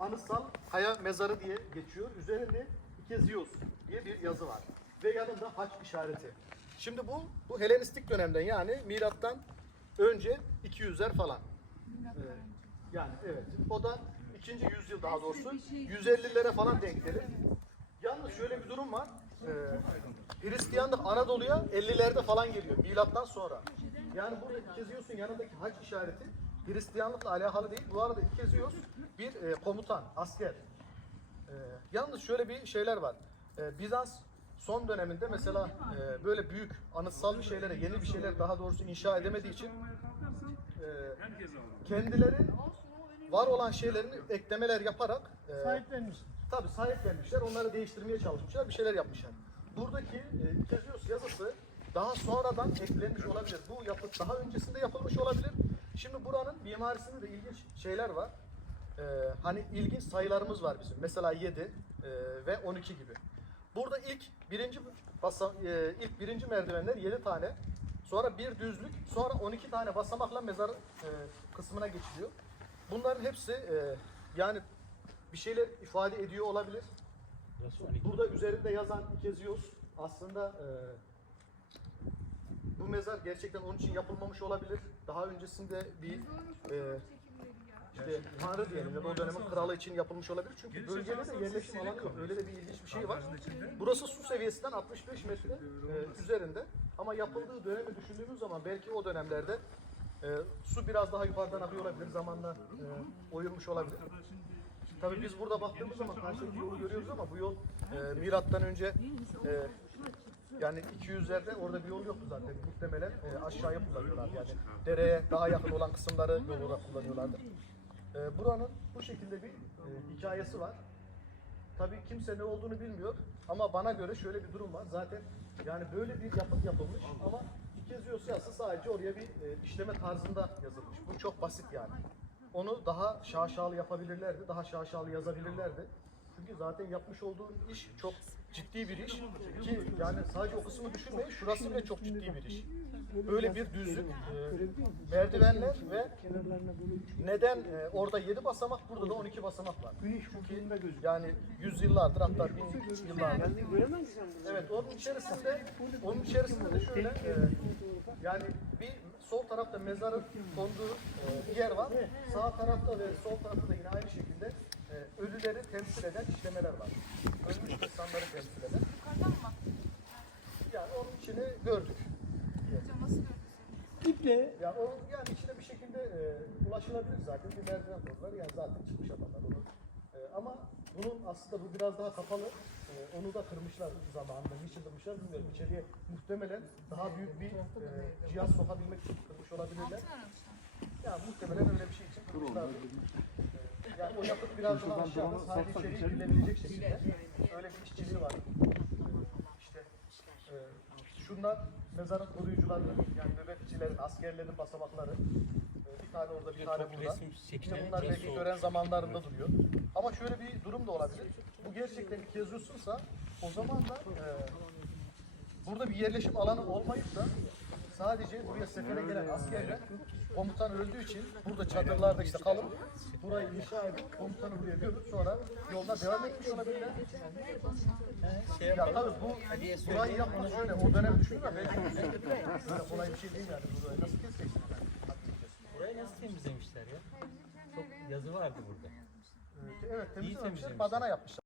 Anıtsal Kaya Mezarı diye geçiyor. Üzerinde İkezios diye bir yazı var. Ve yanında haç işareti. Şimdi bu bu Helenistik dönemden yani milattan önce 200'ler falan. Evet. Yani evet. O da ikinci yüzyıl daha doğrusu 150'lere falan denk gelir. Yalnız şöyle bir durum var. Ee, Hristiyanlık Anadolu'ya 50'lerde falan geliyor. Milattan sonra. Yani burada İkezios'un yanındaki haç işareti Hristiyanlıkla alakalı değil. Bu arada İkezios bir e, komutan, asker. Ee, yalnız şöyle bir şeyler var. Ee, Bizans son döneminde mesela e, böyle büyük anıtsal bir şeylere, yeni bir şeyler daha doğrusu inşa edemediği için e, kendileri var olan şeylerini eklemeler yaparak e, Sahiplenmiş. Tabii sahiplenmişler, onları değiştirmeye çalışmışlar, bir şeyler yapmışlar. Buradaki e, Kezios yazısı daha sonradan eklenmiş olabilir. Bu yapıt daha öncesinde yapılmış olabilir. Şimdi buranın mimarisinde de ilginç şeyler var. E, hani ilginç sayılarımız var bizim. Mesela 7 e, ve 12 gibi. Burada ilk birinci basa, e, ilk birinci merdivenler 7 tane. Sonra bir düzlük, sonra 12 tane basamakla mezar e, kısmına geçiliyor. Bunların hepsi e, yani bir şeyler ifade ediyor olabilir. Burada üzerinde yazan İkezios aslında e, bu mezar gerçekten onun için yapılmamış olabilir. Daha öncesinde bir e, işte tanrı diyelim ya da o dönemin kralı için yapılmış olabilir. Çünkü bölgede de yerleşim alanı yok. Öyle de bir ilginç bir şey var. Burası su seviyesinden 65 metre e, üzerinde. Ama yapıldığı dönemi düşündüğümüz zaman belki o dönemlerde e, su biraz daha yukarıdan akıyor olabilir. Zamanla e, oyulmuş olabilir. Tabii biz burada baktığımız zaman karşıdaki yolu görüyoruz ama bu yol e, milattan önce e, yani 200'lerde orada bir yol yoktu zaten. Muhtemelen e, aşağıya kullanıyorlar. Yani dereye daha yakın olan kısımları yol olarak kullanıyorlardı. E, buranın bu şekilde bir e, hikayesi var. Tabii kimse ne olduğunu bilmiyor ama bana göre şöyle bir durum var. Zaten yani böyle bir yapıt yapılmış ama İkezios yazısı sadece oraya bir e, işleme tarzında yazılmış. Bu çok basit yani. Onu daha şaşalı yapabilirlerdi, daha şaşalı yazabilirlerdi. Çünkü zaten yapmış olduğu iş çok ciddi bir iş ki yani sadece o kısmı düşünmeyin şurası bile çok ciddi bir iş. Böyle bir düzlük, e, merdivenler ve neden e, orada 7 basamak burada da 12 basamak var. Gözüküyor. Yani yüzyıllardır hatta bin yıllardır. Evet onun içerisinde onun içerisinde de şöyle e, yani bir sol tarafta mezarın konduğu e, bir yer var. Sağ tarafta ve sol tarafta da yine aynı şekilde e, ölüleri temsil eden işlemeler var. Ölmüş insanları temsil eden. Yukarıdan mı? Yani onun içini gördük. Hocam nasıl gördünüz? İple Yani o yani içine bir şekilde e, ulaşılabilir zaten. Bir merdiven koydular. Yani zaten çıkmış adamlar onu. E, ama bunun aslında bu biraz daha kapalı. E, onu da kırmışlar zamanında. Niçin kırmışlar bilmiyorum. İçeriye muhtemelen daha büyük bir e, cihaz sokabilmek için kırmış olabilirler. Altın aramışlar. Ya muhtemelen öyle bir şey için kırmışlar. Yani o yapıt biraz daha aşağıda sadece içeriye girilebilecek şekilde. Öyle bir işçiliği var. İşte e, şunlar mezarın koruyucuları, yani nöbetçilerin, askerlerin basamakları. E, bir tane orada, bir tane burada. İşte bunlar belki gören zamanlarında duruyor. Ama şöyle bir durum da olabilir. Bu gerçekten iki yazıyorsunsa o zaman da e, burada bir yerleşim alanı olmayıp da sadece buraya sefere gelen askerler komutan öldüğü için burada çadırlarda işte kalıp burayı inşa edip komutanı buraya gömüp sonra yoluna devam etmiş olabilirler. Ya tabii bu burayı yapmak şöyle o dönem düşünme belki böyle kolay bir şey değil yani burayı nasıl keseceksin? Burayı nasıl temizlemişler ya? Çok yazı vardı burada. Evet temizlemişler. badana yapmışlar.